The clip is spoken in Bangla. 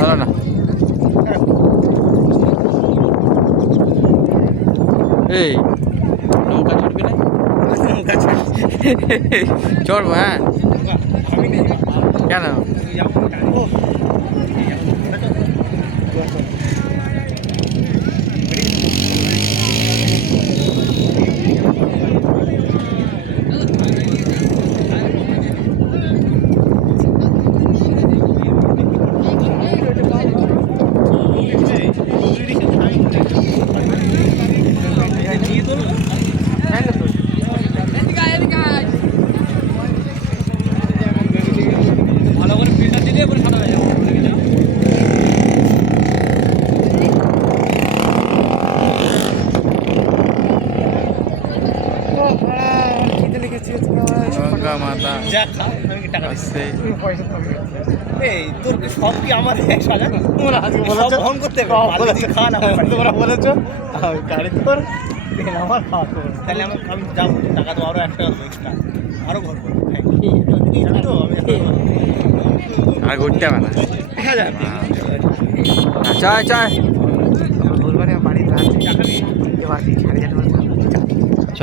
ভালো না। এই নৌকা চড়বি না? নৌকা চড়বি? চড়বো, হ্যাঁ। আমি নেই। কেন? তুই যাবো? ও ভালো করে ফিল্টার দিলে এবার সাদা হয়ে যাবে। গঙ্গা মাতা যা খা, আমি টাকা দিচ্ছি। আসছে। এই তোর কি সব কি আমাদের সাজা? তোমরা আজকে বলেছো বহন করতে হবে। পারলে তুই খা না হয়। তোমরা বলেছো গাড়ি তোর তেল আমার খাওয়া তোর। তাহলে আমি যাবো, টাকা তো আরো 1 টাকা দেবো এক্সট্রা, আরো ভর করবো। হ্যাঁ জানি তো আমি আর ঘুরতে হবে না। 1000 চায় চায় বলবারে বাড়িতে আছে টাকা নেই। এবার 4,500 টাকা চ।